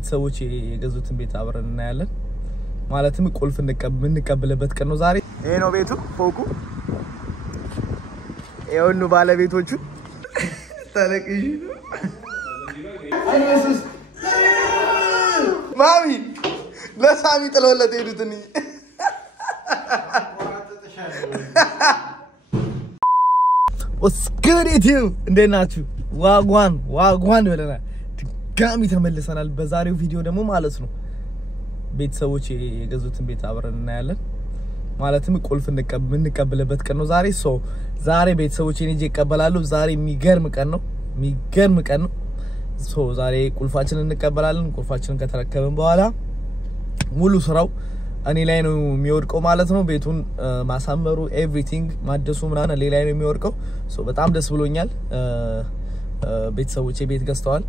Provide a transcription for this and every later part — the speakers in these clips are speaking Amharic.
ቤተሰቦች የገዙትን ቤት አብረን እናያለን ማለትም ቁልፍ እንቀበልበት ቀን ነው ዛሬ ይሄ ነው ቤቱ ፎቁ ይሄው ባለቤቶቹ ታለቅሽ አይነሱስ ማሚ ለሳሚ ጥለውለት ሄዱትኒ What's good YouTube እንደናችሁ ዋጓን ወለና ድጋሚ ተመልሰናል በዛሬው ቪዲዮ ደግሞ ማለት ነው ቤተሰቦች የገዙትን ቤት አብረን እናያለን ማለትም ቁልፍ እንቀበልበት ቀን ነው ዛሬ ቤተሰቦች እኔ ይቀበላሉ ዛሬ የሚገርም ቀን ነው ዛሬ ቁልፋችንን እንቀበላለን ቁልፋችንን ከተረከበን በኋላ ሙሉ ስራው እኔ ላይ ነው የሚወድቀው ማለት ነው ቤቱን ማሳመሩ ኤቭሪቲንግ ማደሱ ምናምን እኔ ላይ ነው የሚወድቀው በጣም ደስ ብሎኛል ቤተሰቦቼ ቤት ገዝተዋል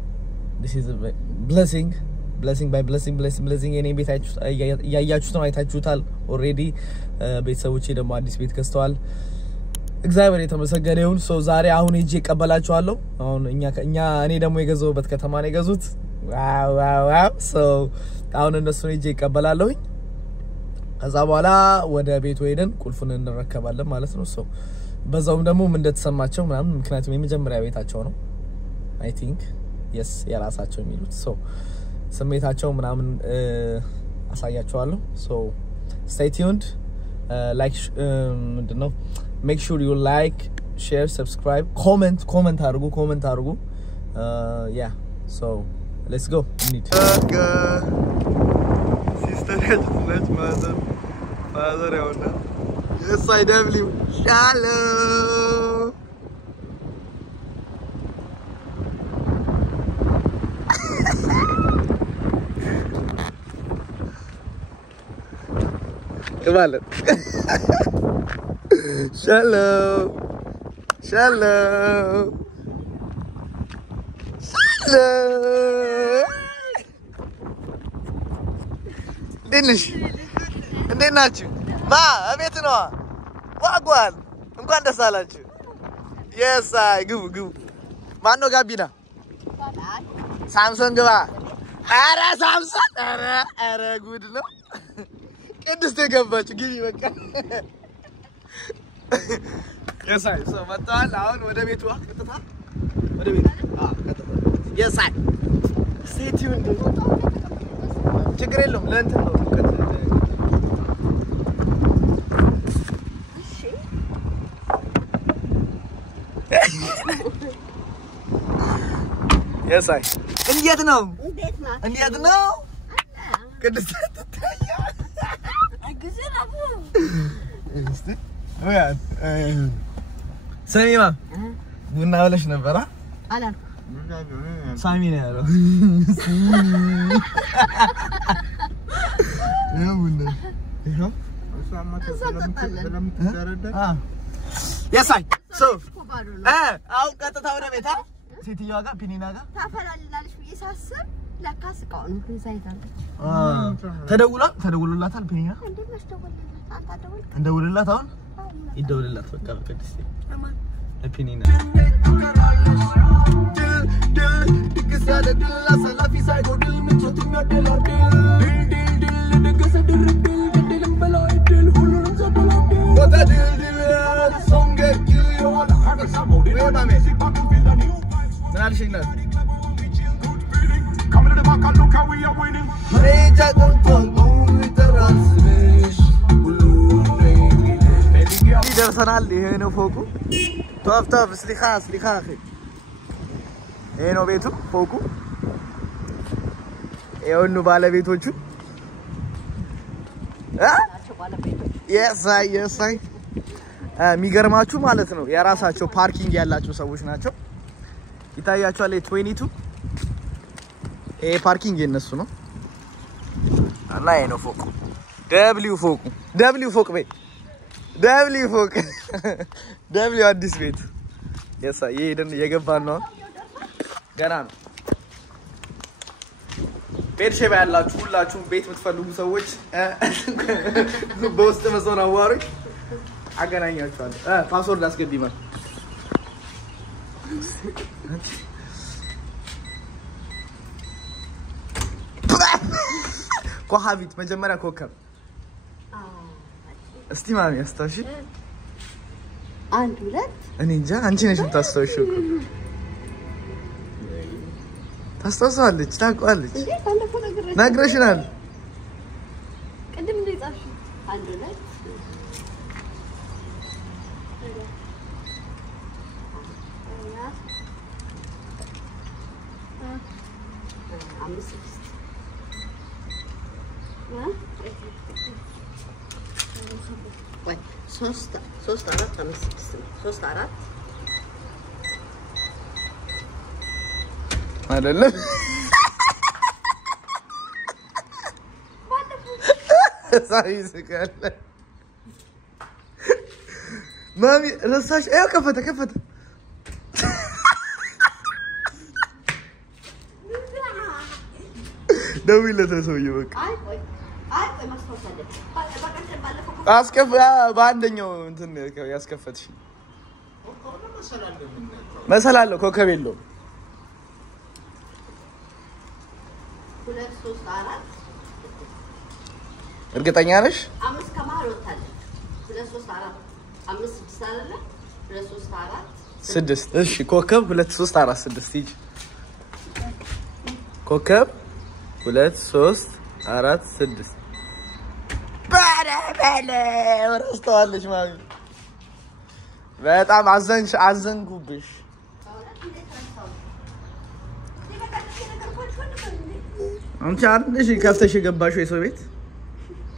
this is a blessing by blessing እኔ ቤት ያያችሁት ነው አይታችሁታል ኦሬዲ ቤተሰቦቼ ደግሞ አዲስ ቤት ገዝተዋል እግዚአብሔር የተመሰገነ ይሁን ዛሬ አሁን እጄ ይቀበላችኋለሁ አሁን እኔ ደግሞ የገዛውበት ከተማ ነው የገዙት ዋው አሁን እነሱ እጄ ይቀበላልሁ ከዛ በኋላ ወደ ቤቱ ሄደን ቁልፉን እንረከባለን ማለት ነው በዛውም ደግሞ ምን እንደተሰማቸው ምናምን ምክንያቱም የመጀመሪያ ቤታቸው ነው I think yes የራሳቸው የሚሉት ስሜታቸው ምናምን አሳያቸዋለሁ stay tuned like make sure you like share subscribe comment አድርጉ yeah let's go sister let's father yes I w shalom come on shalom Dinish እንዴናችሁ ማ አቤት ነው ዋጓን እንኳን ደስ አላችሁ yes ግቡ ማን ነው ጋቢና ሳምሶን ግባ አረ ሳምሶን አረ ጉድ ነው ቅድስት ገባችሁ ግቢ በቃ yes መጣል አሁን ወደ ቤቱ ቀጥታ ወደ ቤቱ ቀጥታ yes stay tuned ችግር የለውም ለእንትን ነው yes እንዴት ነው ቅድስት ተታያ አግዘራቡ እስቲ ወያን ሰሚማ ቡና ብለሽ ነበር አላልኩ ሳሚ ነው ያለው ቡና ይሄው yes አሁን ቀጥታ ወደ ቤታ ሴትየዋ ጋር ፒኒና ጋር ታፈላልላለሽ በየሳስብ ለካስቃው ነው ዘይታለች ተደውሎላታል ፒኒና እንደውልላት አሁን ይደውልላት በቃ ቅድስት ፒኒና ድግስ ያለ ድል ሰላፊ ሳይጎድል ምቾት የሚያደላል ድግስ ድልም በላይ ድል ሁሉንም ዘበላል ወጣ ድል ሶንገክ የሆነ ሀገር ሳቦዲ ማሜ ምን አልሽኝላት Coming to the back and look how we are winning. Reja control terasmish. ይደርሰናል ይሄ ነው ፎቁ ቶፍቶፍ ስሊኻ ይሄ ነው ቤቱ ፎቁ ይሄው ባለቤቶቹ yes የሚገርማችሁ ማለት ነው የራሳቸው ፓርኪንግ ያላቸው ሰዎች ናቸው ይታያችኋል 22 ይሄ ፓርኪንግ የነሱ ነው እና ይሄ ነው ፎቁ W ፎቅ ቤት W አዲስ ቤት yes ይሄን የገባን ነው ገና ነው ቤት ሼባ ያላችሁ ሁላችሁ ቤት የምትፈልጉ ሰዎች በውስጥ መስመር አዋሩኝ አገናኛችኋለሁ ፓስወርድ አስገቢ ማለት كوحافيت مجمرة كوكب استمامي استاشي عند ولد أنا جا أنتي نشوف تستوشوا تستوشوا اللي تلاقوا اللي ناقرشنال قدم لي طاش عند ولد ሶስት አራት አምስት ስድስት ሶስት አራት አይደለም ሳይስካለ ማሚ ረሳሽ አይ ከፈተ ደውይለት ሰውዬው በቃ አይ ማስታወሳለ አስከፍ በአንደኛው እንትን ያስከፈትሽ መሰላለው ኮከብ የለውም 2 3 4 እርግጠኛ ነሽ 5 ከማል ወጣለ 2 3 4 5 6 አይደለ 2 3 4 6 እሺ ኮከብ 2 3 4 6 ይጂ ኮከብ 2 3 4 6 ባለ ወራስተዋለሽ ማሚ በጣም አዘንጉብሽ አንቺ አንቺ ከፍተሽ የገባሽው የሰው ቤት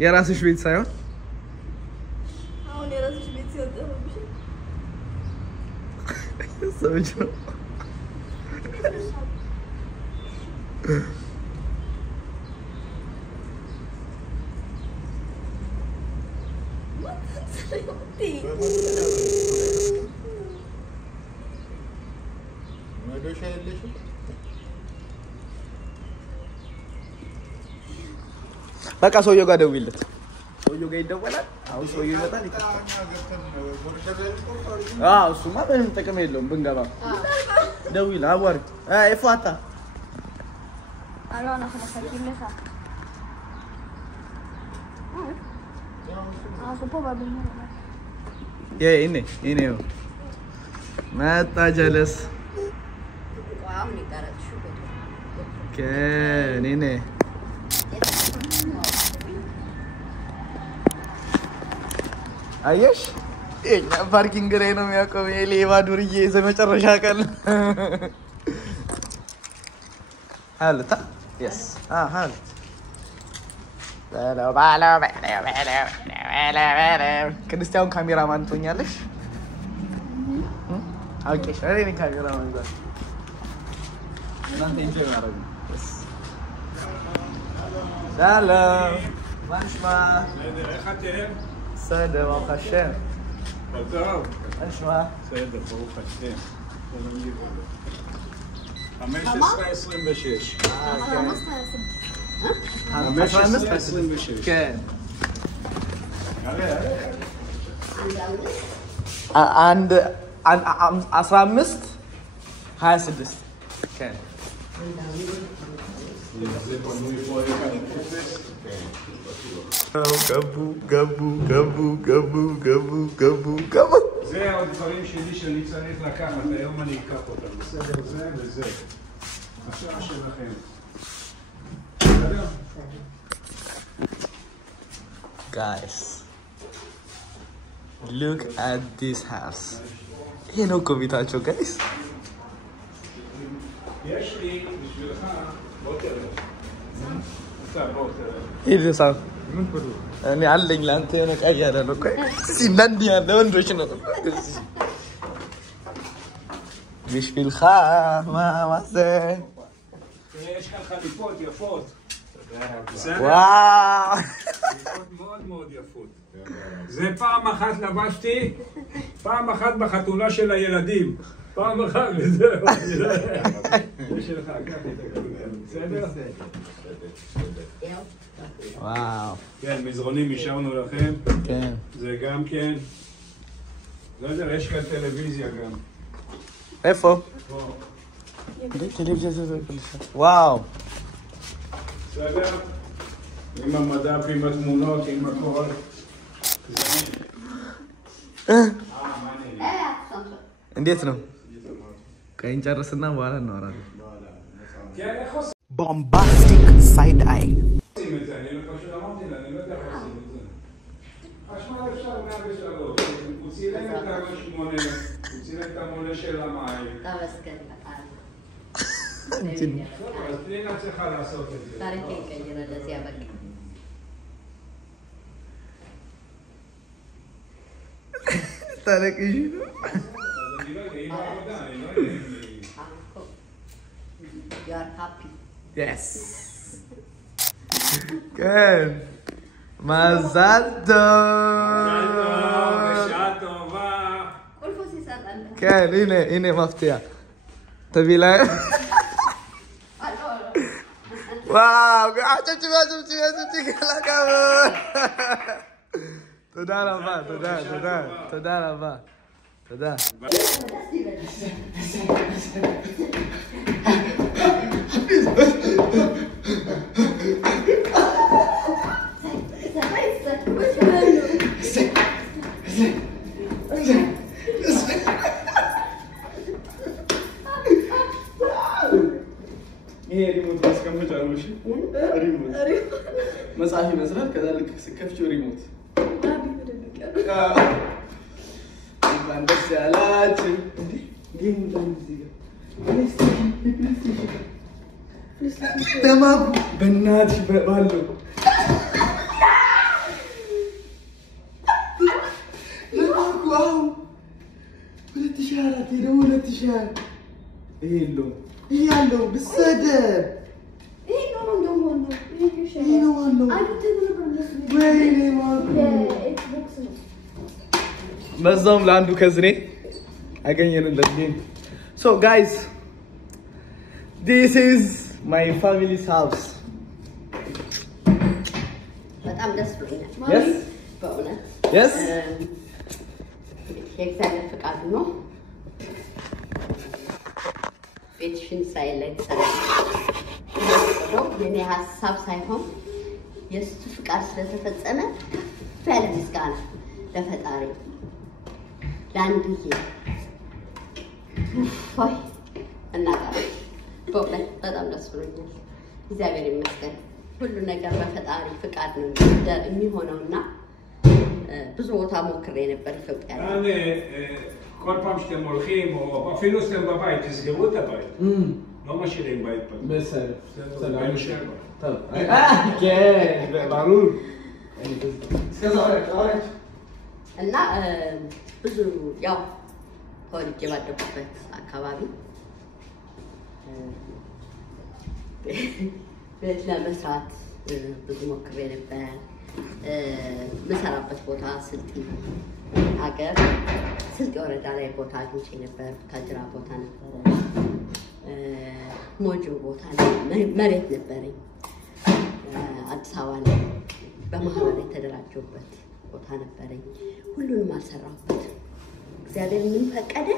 የራስሽ ቤት ሳይሆን አሁን የራስሽ ቤት ሲወጣብሽ ሰውጅ በቃ ሰውዬው ጋር ደውይለት ሰውዬው ጋር ይደወላል አሁን ሰውዬው ይመጣል እሱማ ምንም ጥቅም የለውም ብንገባ ደውይል አዋሪ ኤፋታ አላና ከመሰኪለታ ይኔ መጣ ጀለስ ከኔ አየሽ እኛ ፓርኪንግ ላይ ነው የሚያቆም የሌባ ዱርዬ ዘመጨረሻ ቀን ሀልታ yes ሀልት ባላ ክርስቲያን ካሜራማን ትሆኛለሽ አውቄሽ እኔ ካሜራማን ጋር እናንተ ኢንጆይ ማድረግ ሰላም ማንሽማ בסדר, ברוך השם. טוב. מה נשמע? בסדר, ברוך השם. 15-26. 15-26. כן. עשרה אמסט? 26. כן. זה בנוי פה גבו. זה הדברים שלי שאני צריך לקחת, היום אני אקח אותם. בסדר, זה וזה. השעה שלכם. בסדר? Guys, look at this house. You know קוביטאצ'ו, guys? יש לי בשבילך, בוא תראה. בוא תראה. הנה שם. אני עלינג לאנטי יונה קיירה לו, סיננדיה, לאונדו שנו. בשבילך, מה זה? יש כאן חליפות יפות. וואו. חליפות מאוד מאוד יפות. זה פעם אחת לבשתי, פעם אחת בחתונה של הילדים. פעם אחת וזהו. זה שלך, קח את הכתוב. בסדר? וואו. כן, מזרונים השארנו לכם. כן. זה גם כן. לא יודע, יש כאן טלוויזיה גם. איפה? פה. טלוויזיה זה... וואו. בסדר? עם המדע, עם התמונות, עם הכל. እንዴት ነው? ቀይን ጨርስና በኋላ እናወራለን። Bombastic side eye. You are happy. Yes. Good. Mazal tov. כן, הנה מפתיע. תביא להם. וואו, צ'צ'י, כל הכבוד. תודה רבה, תודה רבה. תודה. ይሄ ሪሞት ማስቀመጫ ነው። እሺ ሪሞት መጽሐፍ ይመስላል። ከዛ ልክ ስከፍቺው ሪሞት እንደዚህ ያላችሁ እንዴ ጌም እንደዚህ ጋር ተማኩ በእናትሽ ባለው ተማኩ አው 2004 ሄደው 2004 ይሄ ነው ያለው ብሰደ ይሄ ነው እንደሆነ ይሄ ነው አለው ወይኔ ማርኩ ኤክስቦክስ ነው በዛውም ለአንዱ ከዝኔ አገኘንለት ጌም so guys this is my family's house በጣም ደስ ብሎኛል yes በእውነት yes የእግዚአብሔር ፍቃድ ነው ቤትሽን ሳይለኝ ሰራው የኔ ሀሳብ ሳይሆን የእሱ ፍቃድ ስለተፈጸመ ፈል ምስጋና ለፈጣሪ ላንድዬ ሆይ እናቃለን በእውነት በጣም ደስ ብሎኛል እግዚአብሔር ይመስገን ሁሉ ነገር በፈጣሪ ፍቃድ ነው የሚሆነውና ብዙ ቦታ ሞክሬ ነበር ኢትዮጵያ ላይ כל פעם שאתם הולכים, או אפילו שאתם בבית, תסגרו את הבית. לא משאירים בית פתוח. בסדר. בסדר, בן שבע. טוב. כן, ברור. እና ብዙ ያው ተወልጄ ባደኩበት አካባቢ ቤት ለመስራት ብዙ ሞክሬ ነበር ምሰራበት ቦታ ስልጤ ሀገር ስልጤ ወረዳ ላይ ቦታ አግኝቼ ነበር ታጅራ ቦታ ነበር ሞጆ ቦታ ላይ መሬት ነበረኝ አዲስ አበባ ላይ በማህበር የተደራጀሁበት ቦታ ነበረኝ ሁሉንም አልሰራሁበት እግዚአብሔር ምን ፈቀደ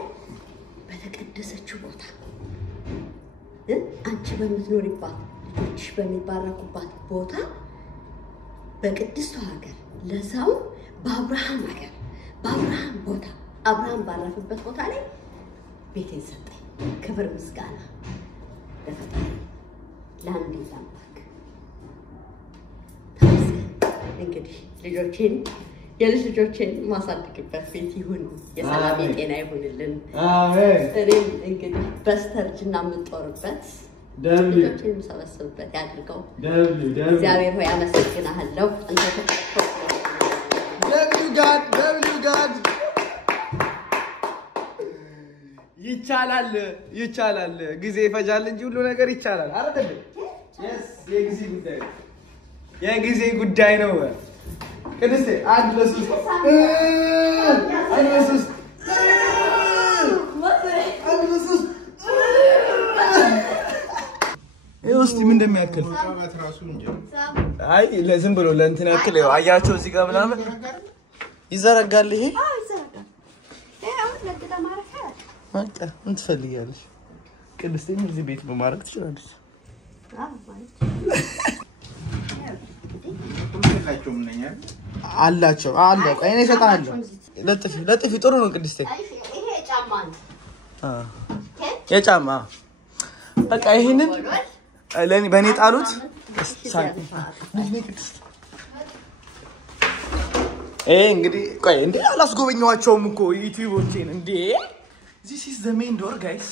በተቀደሰችው ቦታ አንቺ በምትኖሪባት ልጆችሽ በሚባረኩባት ቦታ በቅድስት ሀገር ለዛው በአብርሃም ሀገር በአብርሃም ቦታ አብርሃም ባረፈበት ቦታ ላይ ቤቴን ሰጠኝ ክብር ምስጋና ለፈጣሪ ለአንዲት አምላክ ተመስገን እንግዲህ ልጆቼን የልጅ ልጆቼን ማሳደግበት ቤት ይሁን የሰላም የጤና ይሁንልን አሜን እኔም እንግዲህ በስተርጅና የምጦርበት ልጆቼን የምሰበስብበት ያድርገው እግዚአብሔር ሆይ አመሰግናለሁ አንተ W God ይቻላል ጊዜ ይፈጃል እንጂ ሁሉ ነገር ይቻላል አይደል yes የጊዜ ጉዳይ ነው ቅድስት አንድ ለሶስት እስቲ ምን እንደሚያክል አይ ለዝም ብሎ ለእንትን ያክል ያው አያቸው እዚህ ጋር ምናምን ይዘረጋል ይሄ ይዘረጋል አሁን ለግዳ ማረፈ አንተ ምን ትፈልጊያለሽ ቅድስት እዚህ ቤት በማረክ ትችላለሽ ማለት አልነካቸውም ነኝ አላቸው አለ ቆይ እኔ እሰጣለሁ ለጥፊ ጥሩ ነው ቅድስቴ ይሄ ጫማ ነው የጫማ በቃ ይሄንን ለኔ በኔ ጣሉት እንግዲህ ቆይ እንዴ አላስጎበኛዋቸውም እኮ ዩቲዩቦቼን እንዴ this is the main door guys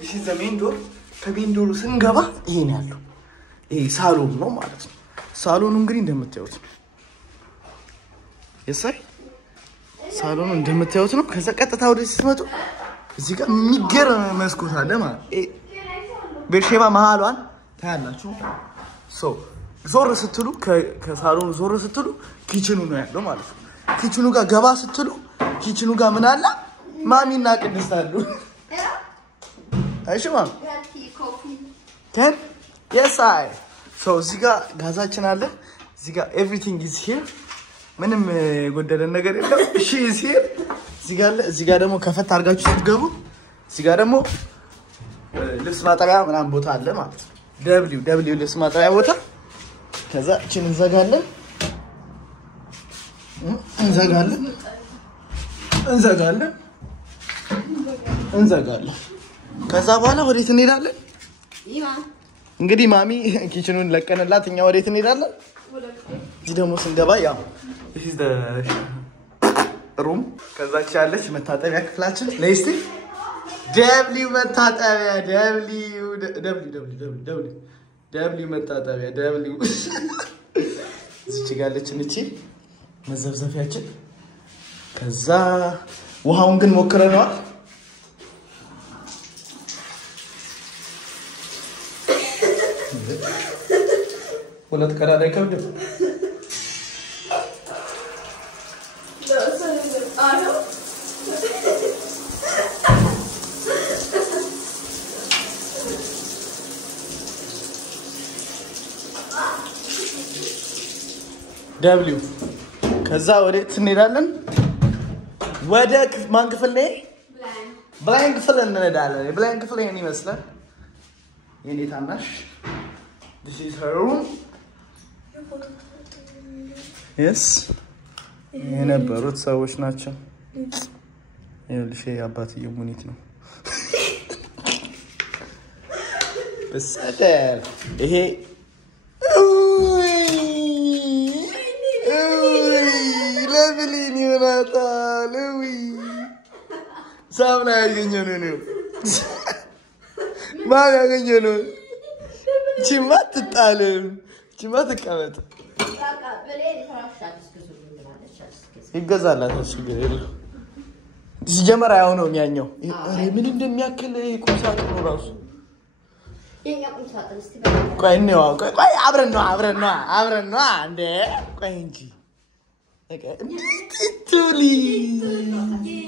this is the main door ከሜን ዶሩ ስንገባ ይሄ ነው ያለው ይሄ ሳሎን ነው ማለት ነው ሳሎኑ እንግዲህ እንደምታዩት የሳይ ሳሎኑ እንደምታዩት ነው ከዛ ቀጥታ ወደ ሲመጡ እዚህ ጋር የሚገርም መስኮት አለ ማለት በርሼባ መሃሏን ታያላችሁ ሶ ዞር ስትሉ ከሳሎኑ ዞር ስትሉ ኪችኑ ነው ያለው ማለት ነው ኪችኑ ጋር ገባ ስትሉ ኪችኑ ጋር ምን አለ ማሚና ቅድስት አሉ አይሽ ማም can yes I so እዚህ ጋር ጋዛችን አለ እዚህ ጋር everything is here ምንም ጎደለ ነገር የለም she is here እዚህ ጋር ደግሞ ከፈት አድርጋችሁ ስትገቡ እዚህ ጋር ደግሞ ልብስ ማጠቢያ ምናምን ቦታ አለ ማለት ነው w ልብስ ማጠቢያ ቦታ ከዛ እቺን እንዘጋለን ከዛ በኋላ ወዴት እንሄዳለን እንግዲህ ማሚ ኪችኑን ለቀንላት እኛ ወዴት እንሄዳለን እዚህ ደግሞ ስንገባ ያው this is the room ከዛች ያለች መታጠቢያ ክፍላችን ለይስቲ w መታጠቢያ w መታጠቢያ w እዚህ ጋር ያለችን እቺ መዘብዘፊያችን ከዛ ውሃውን ግን ሞክረናል ሁለት ቀዳዳ ይከብድ W ከዛ ወዴት እንሄዳለን ወደ ማን ክፍል ነው ብላንክ ክፍል እንሄዳለን ብላንክ ክፍል የኔ ይመስላል የኔ ታናሽ this is her room yes የነበሩት ሰዎች ናቸው ይኸውልሽ አባትዬው ሙኒት ነው በሰደር ይሄ ለብሊን ይሆናታል ሳምና ያገኘው ነው ማን ያገኘው ነው ቺማ ትጣለም ቺማ ተቀመጥ ይገዛላት ችግር የለም ሲጀመር ያው ነው የሚያኘው አሬ ምን እንደሚያክል ቁምሳጥን ነው ራሱ የኛ ቁምሳጥን እስቲ ቆይ ነው ቆይ አብረን ነው አንዴ ቆይ እንጂ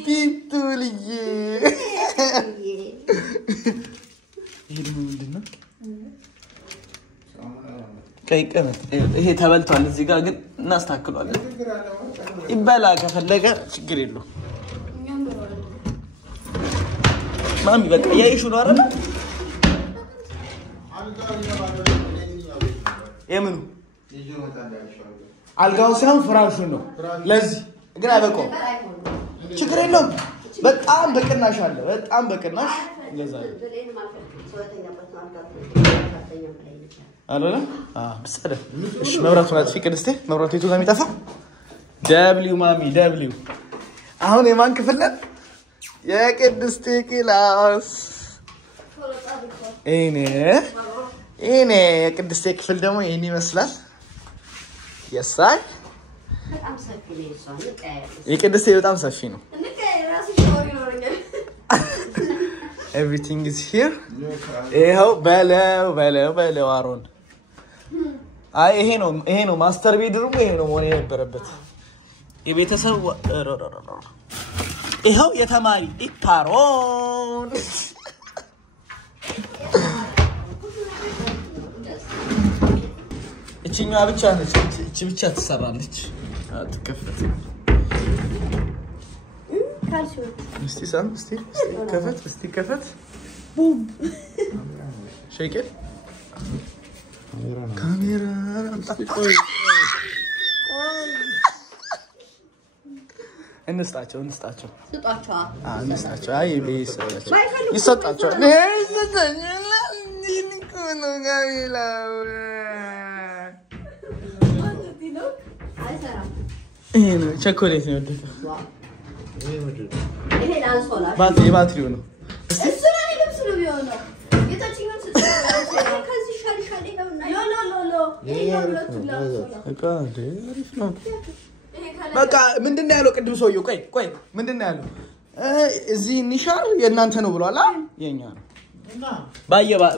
ቲቱሊ ይሄ ምንድነው ቀይ ቀመጥ ይሄ ተበልቷል እዚህ ጋር ግን እናስተካክሏለን ይበላ ከፈለገ ችግር የለው ማሚ በቃ ያይሹ ነው አይደል የምኑ አልጋው ሳይሆን ፍራሹ ነው ለዚህ ግን አይበቃው ችግር የለውም በጣም በቅናሽ አለ በጣም በቅናሽ ይገዛል አሎላ በሰደ እሺ መብራቱን አጥፊ ቅድስቴ መብራቱ የቱ ጋር የሚጠፋ w ማሚ w አሁን የማን ክፍል ነው የቅድስቴ ክላስ እኔ የቅድስቴ ክፍል ደግሞ ይሄን ይመስላል የሳይ በጣም ሰፊ ነው እሷን የቅድስቴ በጣም ሰፊ ነው everything is here ይሄው በለው አሮን አይ ይሄ ነው ማስተር ቤድሩም ይሄ ነው ሞኔ የነበረበት የቤተሰብ ይሄው የተማሪ ኢታሮን እቺኛዋ ብቻ ነች እቺ ብቻ ትሰራለች አትከፈት ካልሲው እስቲ ከፈት ቡም ሼክ ካሜራ እንስጣቸው ስጧቸው እንስጣቸው አይ ቤስ ባይፈልጉ ይሰጣቸው ይሄ ነው ቸኮሌት ነው ወደቀው ይሄ ላንሶላ ባትሪው ነው እሱ ነው ልብስ ነው የሚሆነው የታችኛው ከዚህ ሻል ይሄውና ሎ ይሄ ሁለቱ ላንሶላ አሪፍ ነው በቃ ምንድነው ያለው ቅድም ሰውየው ቆይ ምንድነው ያለው እዚህ ኒሻር የእናንተ ነው ብሏል የኛ ነው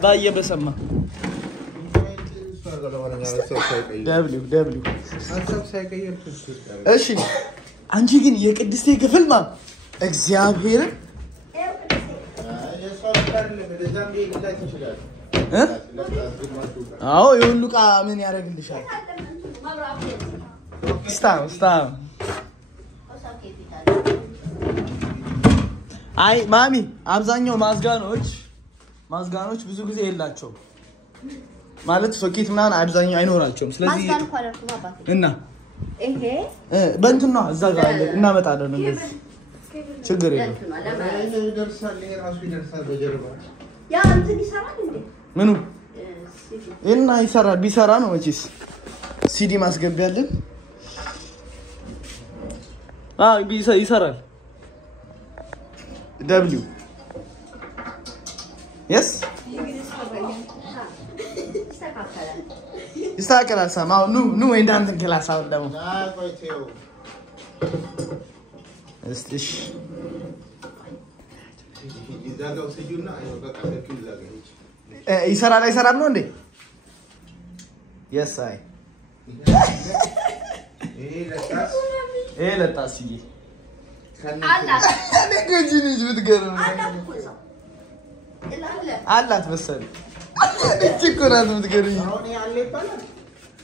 ባየ በሰማ ደብሊው እሺ አንቺ ግን የቅድስቴ ክፍል ማ እግዚአብሔር አዎ ይሁሉ ቃ ምን ያረግልሻል ስታም አይ ማሚ አብዛኛው ማዝጋኖች ብዙ ጊዜ የላቸው ማለት ሶኬት ምናምን አብዛኛው አይኖራቸውም ስለዚህ እና ይሄ በእንትና እዛ ጋር እናመጣለን እንደዚህ ችግር የለም ያ እንትን ይሰራል እንዴ ምኑ እና ይሰራል ቢሰራ ነው ወጪስ ሲዲ ማስገቢያለን ይሰራል W Yes ይስተካከላል ሰማው ኑ እንዳንተን ክላስ አሁን ደግሞ እስቲሽ ይሰራል ነው እንዴ Yes I ይሄ ለታስዬ እኔ ገጂንጅ ብትገርም አላት መሰለኝ እቺ ኮራዝ ብትገርም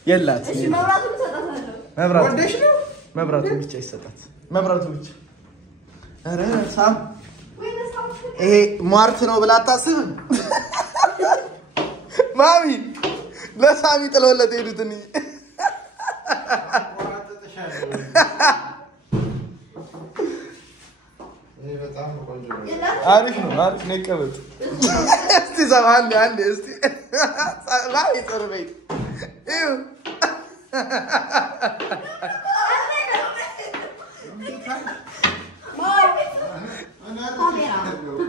የላት እሺ መብራቱን ተጣጣለሁ መብራቱን ብቻ ይሰጣት መብራቱን ብቻ አረ ሳም ይሄ ሟርት ነው ብላ አታስብም ማሚ ለሳሚ ጥለውለት ሄዱትኒ አሪፍ ነው ይቀበጥ እስቲ ዘማን አንዴ እስቲ ላይ ጥርበይ እዩ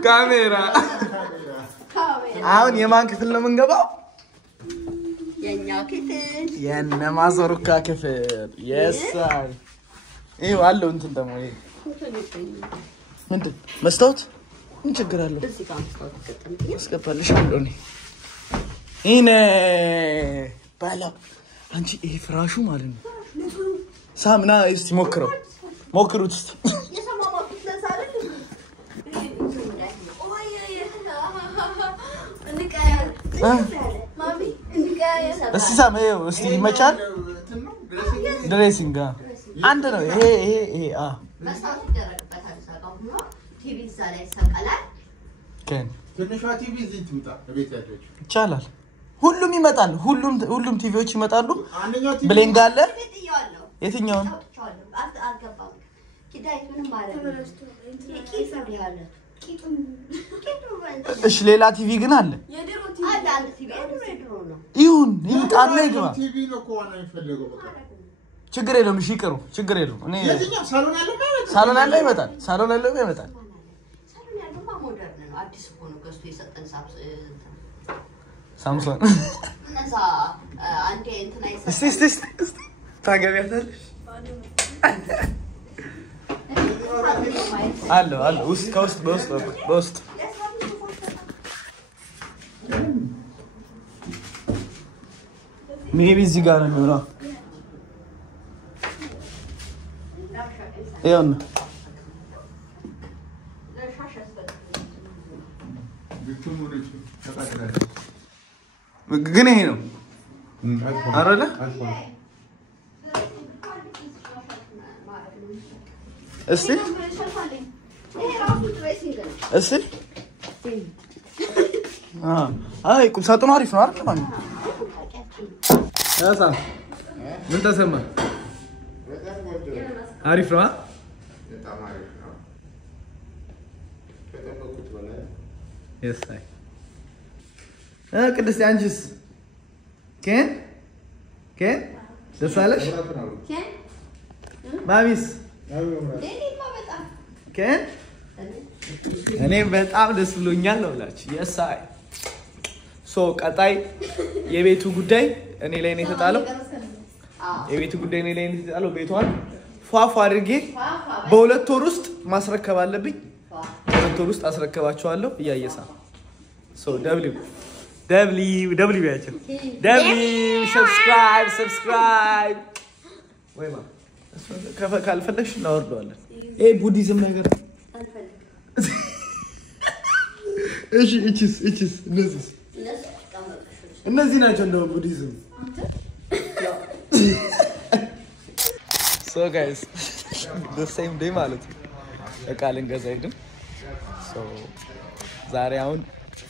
ካሜራ አሁን የማን ክፍል ነው የምንገባው የኛ ክፍል የነ ማዘሩካ ክፍል የሳይ እዩ አለው እንትን ደግሞ ይሄ ምንድን መስታወት ምን ችግር አለው እዚህ ጋር መስታወት ከተም አስገባልሽ አለኝ ኢነ ባላ አንቺ ይሄ ፍራሹ ማለት ነው ሳምና እስቲ ሞክሩት እስቲ የሰማማኩት ለዛሬ ማሚ እስቲ ሳመው እስቲ ይመቻል ድሬሲንግ አንድ ነው ይሄ መስታወት ይደረግበታል ሰጋውና ቲቪ ላይ ሰቀላል ከን ትንሿ ቲቪ እዚህ ትምጣ ቤት ያለች ይቻላል ሁሉም ይመጣል ሁሉም ቲቪዎች ይመጣሉ አንደኛው ቲቪ ብሌንግ አለ ትይዋለሁ የትኛው አልገባም ኪዳይት ምን ማለት ነው ኪስ ነው ያለ እሺ ሌላ ቲቪ ግን አለ የድሮ ቲቪ አለ አንድ ቲቪ የድሮ ነው ይሁን ይምጣና ይግባ ቲቪ ነው ቆና ይፈልገው በቃ ችግር የለውም እሺ ይቀሩ ችግር የለውም እኔ የትኛው ሳሎን ያለው ይመጣል ሳሎን ያለው ሞደርን ነው አዲስ ሆኖ ገዝቶ የሰጠን ሳምሶን እነዛ አንዴ እንትና እስቲ ታገቢያታለሽ አለ ውስጥ ከውስጥ በውስጥ ሜቢ እዚህ ጋር ነው የሚሆነው ይኸውና ግን ይሄ ነው አይደለ እስቲ አይ ቁም ሳጥኑ አሪፍ ነው አይደል ማለት ያሳ ምን ተሰማ አሪፍ ነው Yes, I. ቅድስት አንቺስ ኬን ደስ አለሽ? ማሚስ ኬን እኔም በጣም ደስ ብሎኛል ነው ብላችሁ yes I ሶ ቀጣይ የቤቱ ጉዳይ እኔ ላይ ነው የተጣለው የቤቱ ጉዳይ እኔ ላይ ነው የተጣለው ቤቷን ፏፏ አድርጌ በሁለት ወር ውስጥ ማስረከብ አለብኝ በሁለት ወር ውስጥ አስረከባቸዋለሁ እያየሳ ሶ W ያቸው subscribe ወይማ ካልፈለግሽ እናወርደዋለን ይሄ ቡዲዝም ነገር እቺስ እነዚህ ናቸው እንደው ቡዲዝም so guys the same day ማለት ነው እቃ ልንገዛ ሄድን so ዛሬ አሁን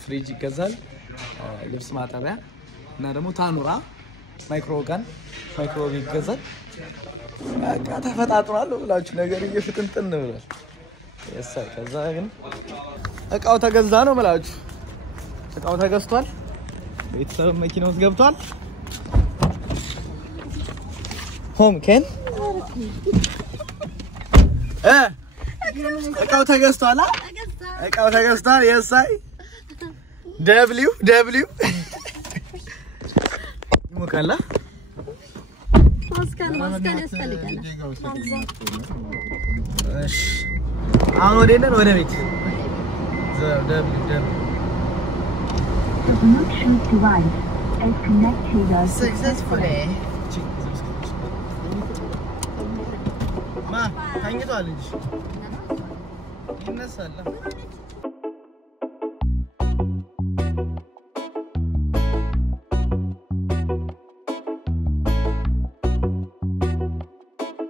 ፍሪጅ ይገዛል ልብስ ማጠቢያ እና ደግሞ ታኑራ ማይክሮዌቭ ይገዛል በቃ ተፈጣጥሯል ብላችሁ ነገር እየፍጥንጥን ብሏል የሳይ ከዛ ግን እቃው ተገዛ ነው ማለት እቃው ተገዝቷል ቤተሰብ መኪና ውስጥ ገብቷል ሆም ኬን እቃው ተገዝቷል የሳይ W ይሞቃላ ማስካን ያስፈልጋል እሺ አሁን ወደ ቤት W The Bluetooth device is connected successfully. Ma, hangi tuvalet? Yine salla.